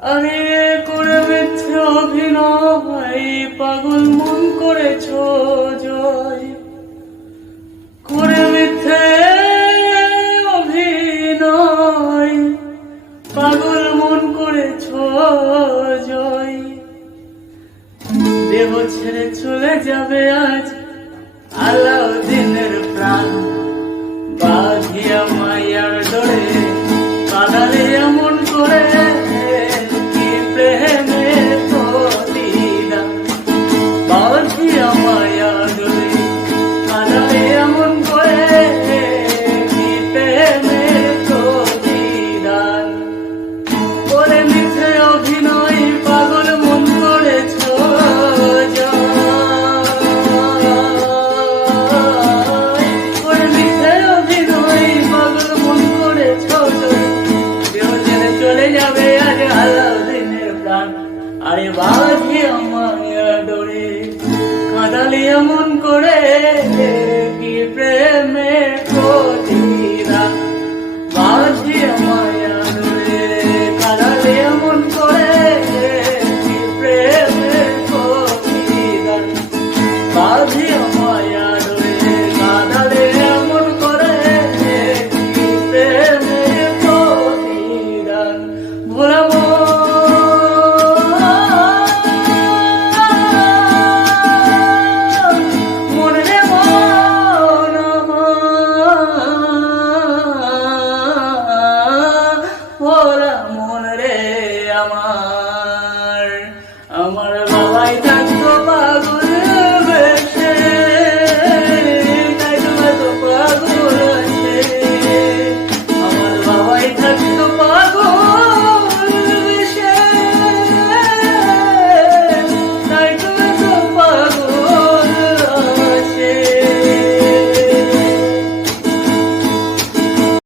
আরে করে মিথ্যে অভিনয়, পাগল মন করেছ জয়। করে মিথ্যে অভিনয়, পাগল মন করেছ জয়। দেহ ছেড়ে চলে যাবে আজ আলাউদ্দিনের প্রাণ, বাঁধিয়া মায়ার ডোরে কাঁদালে এমন করে, কি প্রেমের প্রতিদান। বাঁধিয়া মায়ার ডোরে কাঁদালে এমন করে, কি প্রেমের প্রতিদান। করে মিথ্যে অভিনয়, পাগল মন করেছ আরে বাঁধিয়া মায়া ডোরে কাঁদালে এমন করে, কি প্রেমের প্রতিদান। বাঁধিয়া মায়া ডোরে কাঁদালে এমন করে, কি প্রেমের প্রতিদান। বাঁধিয়া মায়া ডোরে কাঁদালে এমন করে, কি প্রেমের প্রতিদান। ভোলা